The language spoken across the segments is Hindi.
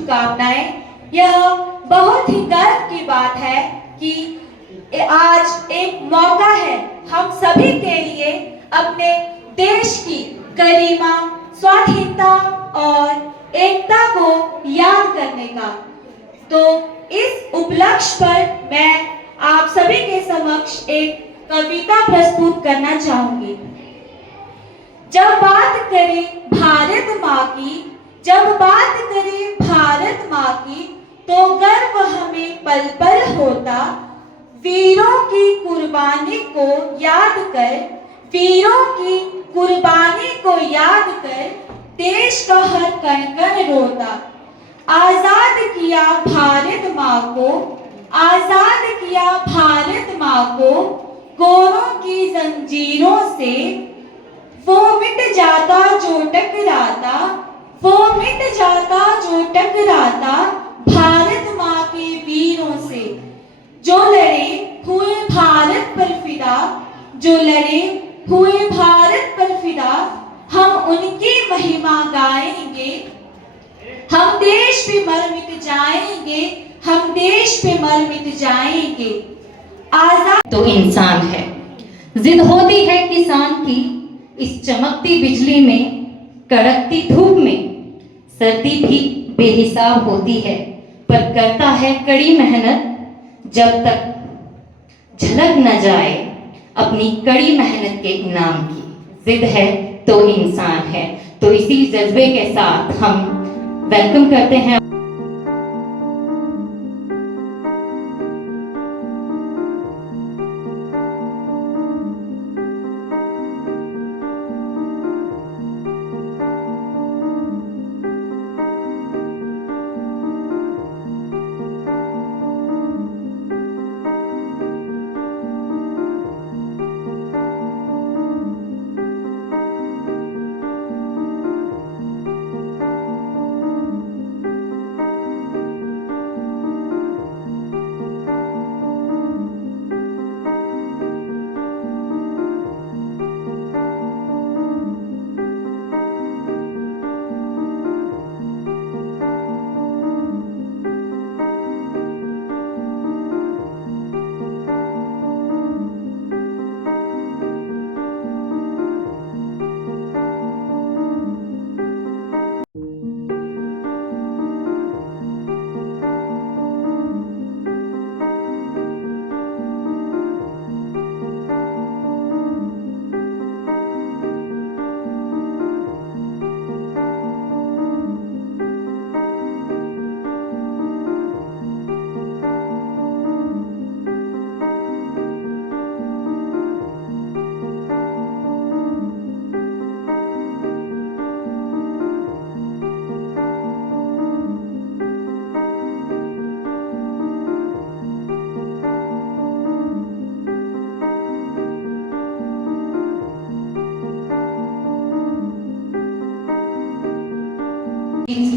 शुभकामनाएं। यह बहुत ही गर्व की बात है कि आज एक मौका है हम सभी के लिए अपने देश की गरिमा, स्वाधीनता और एकता को याद करने का। तो इस उपलक्ष्य पर मैं आप सभी के समक्ष एक कविता प्रस्तुत करना चाहूंगी। जब बात करें भारत माँ की, जब बात करें भारत माँ की, तो गर्व हमें पल पल होता। वीरों की कुर्बानी को याद कर, वीरों की कुर्बानी को याद कर, देश का हर कण कण रोता। आजाद किया भारत माँ को, आजाद किया भारत माँ को, गोरों की जंजीरों से। वो मिट जाता जो टकराता, वो मिट जाता जो टकराता, भारत माँ के वीरों से। जो लड़े हुए भारत पर फिदा, जो लड़े हुए भारत पर फिदा, हम उनकी महिमा गाएंगे। हम देश पे मर मिट जाएंगे, हम देश पे मर मिट जाएंगे। आजाद तो इंसान है, जिद होती है किसान की, इस चमकती बिजली में, कड़कती धूप में। सर्दी भी बेहिसाब होती है, पर करता है कड़ी मेहनत। जब तक झलक न जाए अपनी कड़ी मेहनत के इनाम की। जिद है तो इंसान है। तो इसी जज्बे के साथ हम वेलकम करते हैं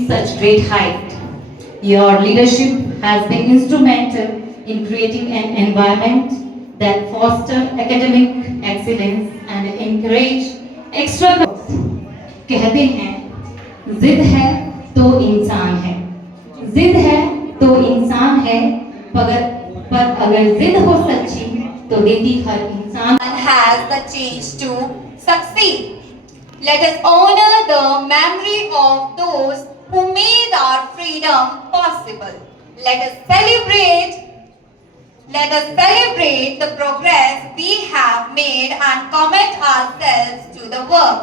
such great height. Your leadership has been instrumental in creating an environment that fosters academic excellence and encourage extra. कहते हैं जिद है तो इंसान है, जिद है तो इंसान है, पर अगर जिद हो सच्ची तो देती हर इंसान has the chance to succeed. Let us honor the memory of those who made our freedom possible. Let us celebrate the progress we have made and commit ourselves to the work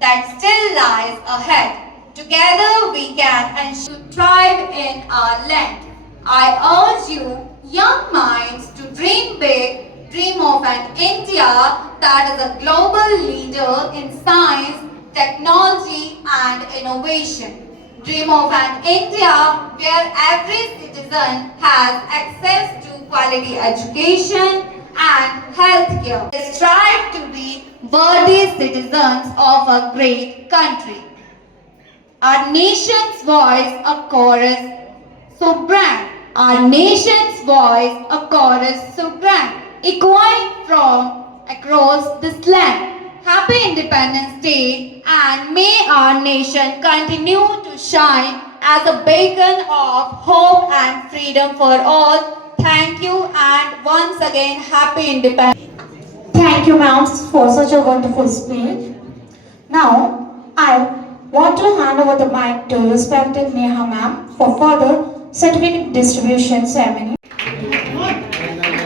that still lies ahead. Together we can ensure to thrive in our land. I urge you, young minds, to dream big. Dream of an India that is a global leader in science, technology and innovation. Dream of an India where every citizen has access to quality education and healthcare. Strive to be worthy citizens of a great country. Our nation's voice a chorus so grand. Our nation's voice a chorus so grand. Echoing from across this land. Happy Independence Day, and may our nation continue to shine as a beacon of hope and freedom for all. Thank you and once again happy Independence. Thank you, ma'am, for such a wonderful speech. Now, I want to hand over the mic to respected Neha ma'am for further certificate distribution ceremony.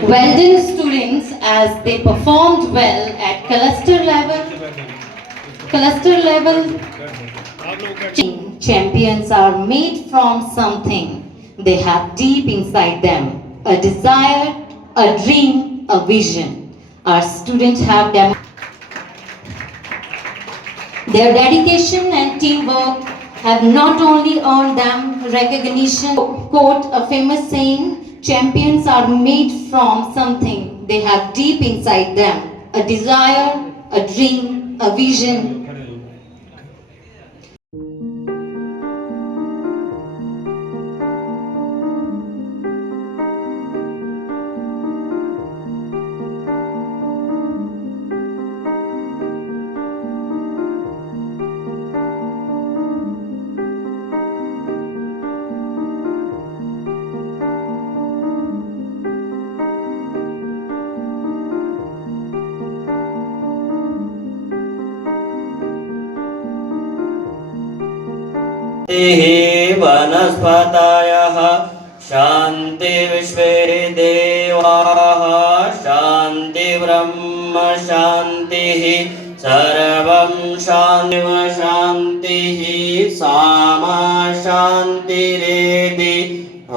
Well done students as they performed well at cluster level champions are made from something they have deep inside them, a desire, a dream, a vision. Our students have their dedication and teamwork have not only earned them recognition, quote a famous saying, champions are made from something they have deep inside them, a desire, a dream, a vision. वनस्पतयः शान्ति विश्वे देवाः शान्ति ब्रह्म शान्तिः सर्वं शान्तिव शान्तिः सामा शान्तिरेधि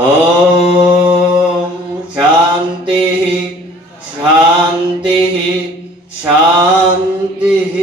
ॐ शान्तिः शान्तिः शान्तिः।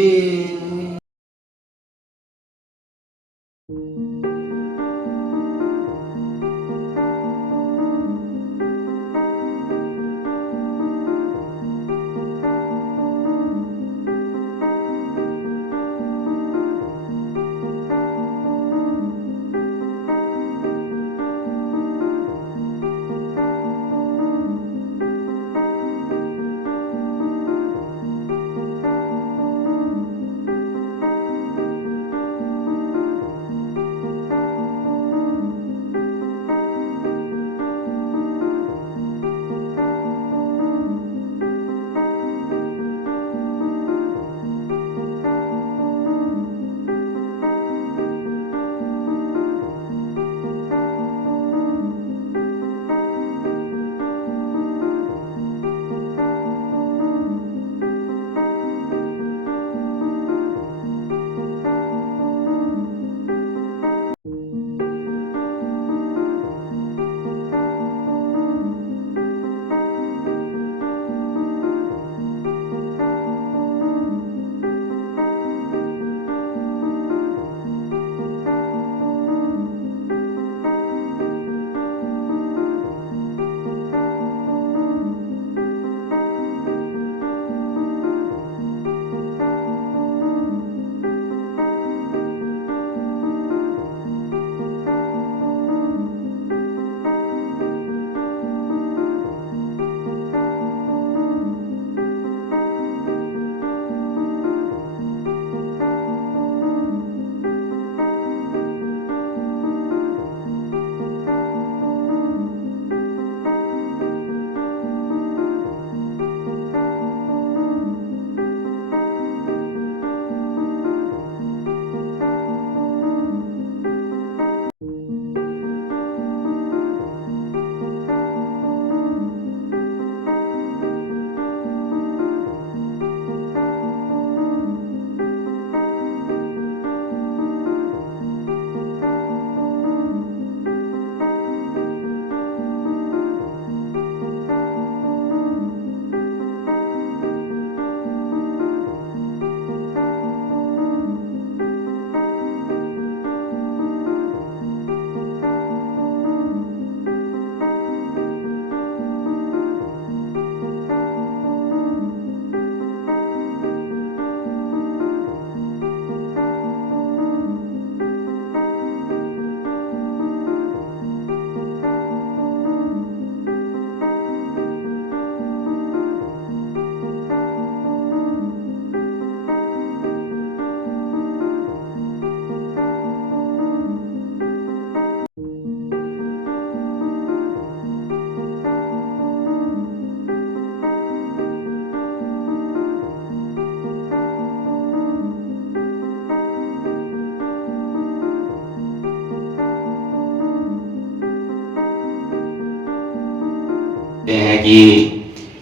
कहते हैं कि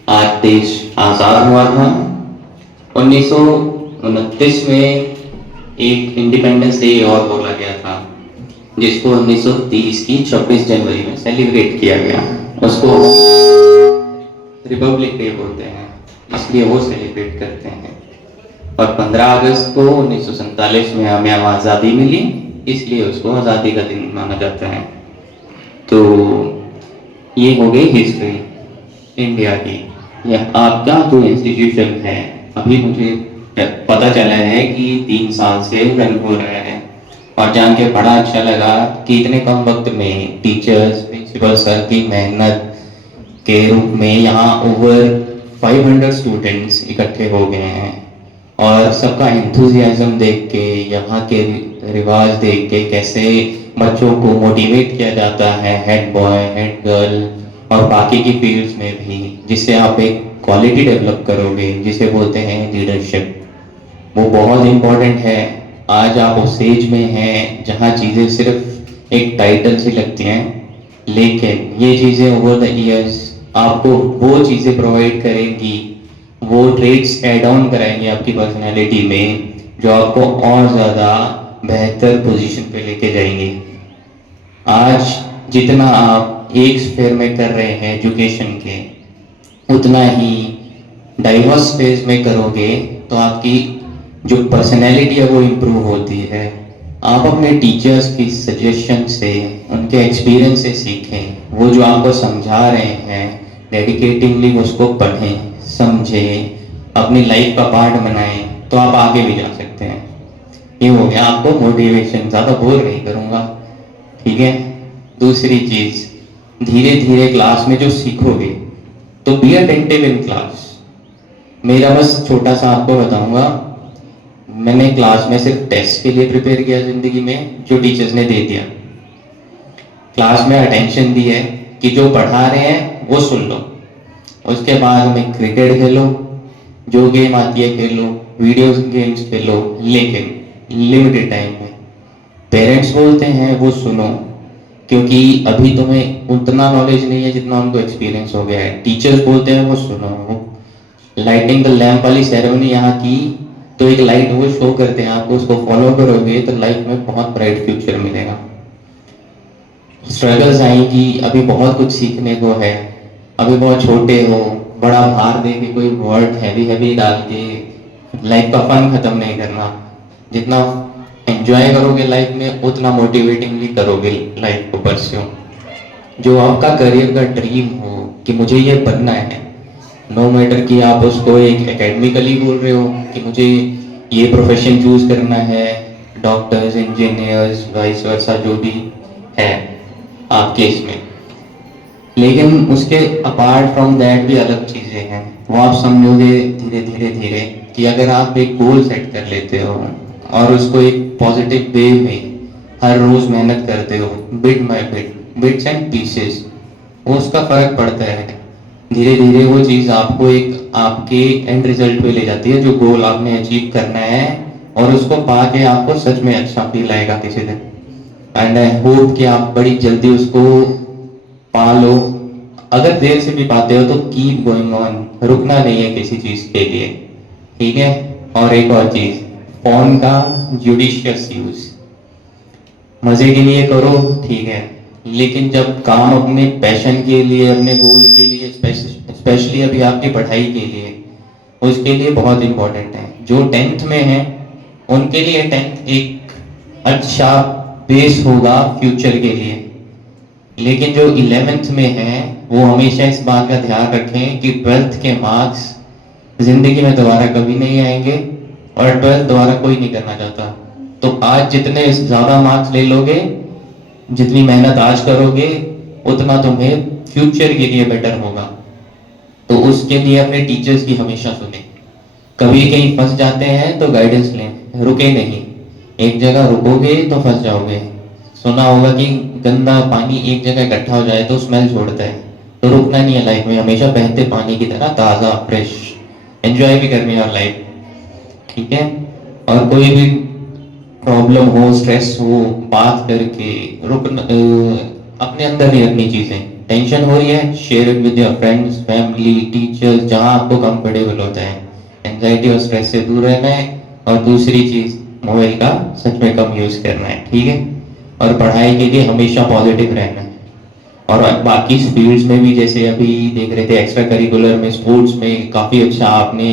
आज देश आज़ाद हुआ था। 1929 में एक इंडिपेंडेंस डे और बोला गया था, जिसको 1930 की 26 जनवरी में सेलिब्रेट किया गया। उसको रिपब्लिक डे बोलते हैं, इसलिए वो सेलिब्रेट करते हैं। और 15 अगस्त को 1947 में हमें आज़ादी मिली, इसलिए उसको आज़ादी का दिन माना जाता है। तो ये हो गई हिस्ट्री इंडिया की। यह आपका जो इंस्टीट्यूशन है, अभी मुझे पता चला है कि 3 साल से रन हो रहा है, और जान के बड़ा अच्छा लगा कि इतने कम वक्त में टीचर्स, प्रिंसिपल सर की मेहनत के रूप में यहाँ ओवर 500 स्टूडेंट्स इकट्ठे हो गए हैं। और सबका एंथुजियाज्म देख के, यहाँ के रिवाज देख के, कैसे बच्चों को मोटिवेट किया जाता है, हेड बॉय, हेड गर्ल और बाकी की फील्ड्स में भी, जिससे आप एक क्वालिटी डेवलप करोगे, जिसे बोलते हैं लीडरशिप। वो बहुत इम्पोर्टेंट है। आज आप उस स्टेज में हैं जहाँ चीज़ें सिर्फ एक टाइटल से लगती हैं, लेकिन ये चीज़ें ओवर द ईयर्स आपको वो चीज़ें प्रोवाइड करेंगी, वो ट्रेड्स ऐड ऑन कराएंगे आपकी पर्सनैलिटी में, जो आपको और ज़्यादा बेहतर पोजीशन पे लेके जाएंगे। आज जितना आप एक स्फेयर में कर रहे हैं एजुकेशन के, उतना ही डाइवर्स फेज में करोगे तो आपकी जो पर्सनैलिटी है वो इम्प्रूव होती है। आप अपने टीचर्स की सजेशन से, उनके एक्सपीरियंस से सीखें। वो जो आपको समझा रहे हैं डेडिकेटिवली उसको पढ़ें, समझें, अपनी लाइफ का पार्ट बनाएं, तो आप आगे भी जा सकते हैं। ये हो गया आपको मोटिवेशन। ज़्यादा बोर नहीं करूँगा, ठीक है। दूसरी चीज़, धीरे धीरे क्लास में जो सीखोगे तो बी अटेंटिव इन क्लास। मेरा बस छोटा सा आपको बताऊंगा, मैंने क्लास में सिर्फ टेस्ट के लिए प्रिपेयर किया ज़िंदगी में, जो टीचर्स ने दे दिया। क्लास में अटेंशन दी है कि जो पढ़ा रहे हैं वो सुन लो, उसके बाद में क्रिकेट खेलो, जो गेम आती है खेलो, वीडियो गेम्स खेलो, लेकिन लिमिटेड टाइम में। पेरेंट्स बोलते हैं वो सुनो, क्योंकि अभी तुम्हें उतना नॉलेज नहीं है जितना उनको एक्सपीरियंस हो गया है। टीचर्स बोलते हैं वो सुनो। वो लाइटिंग द लैम्प वाली सेरेमनी यहाँ की, तो एक लाइट वो शो करते हैं आपको, उसको फॉलो करोगे तो लाइफ में बहुत ब्राइट फ्यूचर मिलेगा। स्ट्रगल्स आएंगी, अभी बहुत कुछ सीखने को है, अभी बहुत छोटे हो, बड़ा भार दे के कोई वर्ड हैवी डाल के लाइफ का फन खत्म नहीं करना। जितना एंजॉय करोगे लाइफ में, उतना मोटिवेटिंगली करोगे लाइफ को परस्यू। जो आपका करियर का ड्रीम हो कि मुझे ये बनना है, नो मैटर कि आप उसको एक एकेडमिकली बोल रहे हो कि मुझे ये प्रोफेशन चूज करना है, डॉक्टर्स, इंजीनियर्स, वाइस वर्सा, जो भी है आपके इसमें, लेकिन उसके अपार्ट फ्रॉम दैट भी अलग चीज़ें हैं। वो आप समझोगे धीरे धीरे कि अगर आप एक गोल सेट कर लेते हो और उसको एक पॉजिटिव वे में हर रोज मेहनत करते हो, bit by bit, bits and pieces, वो उसका फर्क पड़ता है। धीरे धीरे वो चीज़ आपको एक आपके एंड रिजल्ट पे ले जाती है, जो गोल आपने अचीव करना है, और उसको पाके आपको सच में अच्छा फील आएगा किसी दिन। एंड आई होप कि आप बड़ी जल्दी उसको पा लो। अगर देर से भी पाते हो तो कीप गोइंग ऑन, रुकना नहीं है किसी चीज़ के लिए, ठीक है। और एक और चीज़, फोन का जुडिशियस यूज, मजे के लिए करो ठीक है, लेकिन जब काम अपने पैशन के लिए, अपने गोल के लिए, स्पेशली अभी आपकी पढ़ाई के लिए, उसके लिए बहुत इंपॉर्टेंट है। जो 10th में है उनके लिए 10th एक अच्छा बेस होगा फ्यूचर के लिए, लेकिन जो 11th में है वो हमेशा इस बात का ध्यान रखें कि 12th के मार्क्स जिंदगी में दोबारा कभी नहीं आएंगे, और 12th दोबारा कोई नहीं करना चाहता। तो आज जितने ज़्यादा मार्क्स ले लोगे, जितनी मेहनत आज करोगे, उतना तुम्हें फ्यूचर के लिए बेटर होगा। तो उसके लिए अपने टीचर्स की हमेशा सुने। कभी कहीं फंस जाते हैं तो गाइडेंस लें, रुके नहीं। एक जगह रुकोगे तो फंस जाओगे। सुना होगा कि गंदा पानी एक जगह इकट्ठा हो जाए तो स्मेल छोड़ता है, तो रुकना नहीं है लाइफ में, हमेशा बहते पानी की तरह ताज़ा फ्रेश एंजॉय भी करनी है लाइफ, ठीक है। और कोई भी प्रॉब्लम हो, स्ट्रेस हो, बात करके रुकना, अपने अंदर नहीं रखनी चीज़ें, टेंशन हो रही है, share it with your friends, family, teachers, जहाँ आपको कंफर्टेबल होता है। एंजाइटी और स्ट्रेस से दूर रहना है। और दूसरी चीज, मोबाइल का सच में कम यूज करना है, ठीक है। और पढ़ाई के लिए हमेशा पॉजिटिव रहना है। और बाकी फील्ड्स में भी, जैसे अभी देख रहे थे एक्स्ट्रा करिकुलर में, स्पोर्ट्स में काफ़ी अच्छा आपने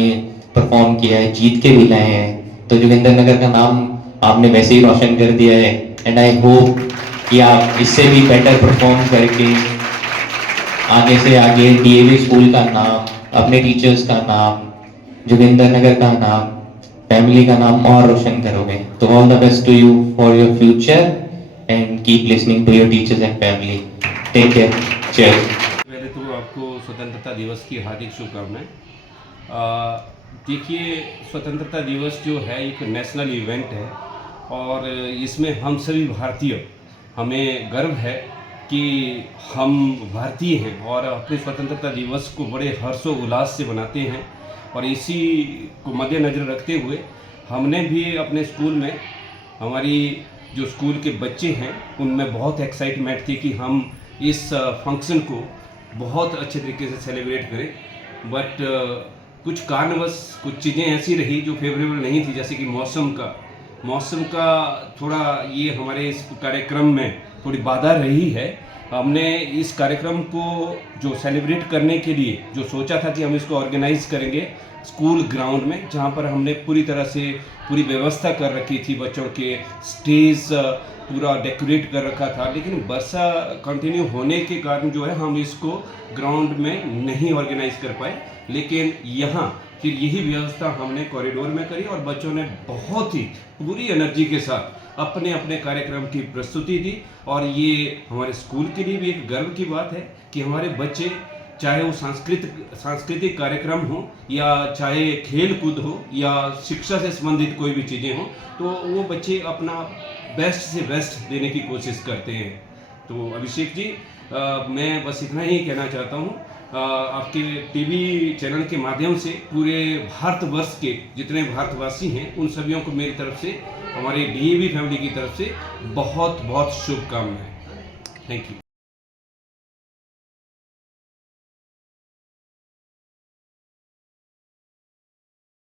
परफॉर्म किया है, जीत के भी लाए हैं। तो जोगिंदर नगर का नाम आपने वैसे ही रोशन कर दिया है। एंड आई होप कि आप इससे भी बेटर परफॉर्म करके आगे से आगे डीएवी स्कूल का नाम, अपने टीचर्स का नाम, जोगिंदर नगर का नाम, फैमिली का नाम और रोशन करोगे। तो all the best to you for your future and keep listening to your teachers and family. Take care, cheers. पहले तो आपको स्वतंत्रता दिवस की हार्दिक शुभकामनाएं। देखिए, स्वतंत्रता दिवस जो है एक नेशनल इवेंट है और इसमें हम सभी भारतीय, हमें गर्व है कि हम भारतीय हैं और अपने स्वतंत्रता दिवस को बड़े हर्षोल्लास से मनाते हैं। और इसी को मद्देनज़र रखते हुए हमने भी अपने स्कूल में, हमारी जो स्कूल के बच्चे हैं उनमें बहुत एक्साइटमेंट थी कि हम इस फंक्शन को बहुत अच्छे तरीके से सेलिब्रेट करें। बट कुछ कारणवश कुछ चीज़ें ऐसी रही जो फेवरेबल नहीं थी, जैसे कि मौसम का थोड़ा ये हमारे इस कार्यक्रम में थोड़ी बाधा रही है। हमने इस कार्यक्रम को जो सेलिब्रेट करने के लिए जो सोचा था कि हम इसको ऑर्गेनाइज करेंगे स्कूल ग्राउंड में, जहाँ पर हमने पूरी तरह से पूरी व्यवस्था कर रखी थी, बच्चों के स्टेज पूरा डेकोरेट कर रखा था। लेकिन वर्षा कंटिन्यू होने के कारण जो है हम इसको ग्राउंड में नहीं ऑर्गेनाइज कर पाए। लेकिन यहाँ फिर यही व्यवस्था हमने कॉरिडोर में करी और बच्चों ने बहुत ही पूरी एनर्जी के साथ अपने अपने कार्यक्रम की प्रस्तुति दी। और ये हमारे स्कूल के लिए भी एक गर्व की बात है कि हमारे बच्चे, चाहे वो सांस्कृतिक कार्यक्रम हो या चाहे खेल कूद हो या शिक्षा से संबंधित कोई भी चीज़ें हों, तो वो बच्चे अपना बेस्ट से बेस्ट देने की कोशिश करते हैं। तो अभिषेक जी, मैं बस इतना ही कहना चाहता हूँ, आपके टीवी चैनल के माध्यम से पूरे भारतवर्ष के जितने भारतवासी हैं उन सभी को मेरी तरफ से, हमारे डीएवी फैमिली की तरफ से बहुत बहुत शुभकामनाएं। Thank you.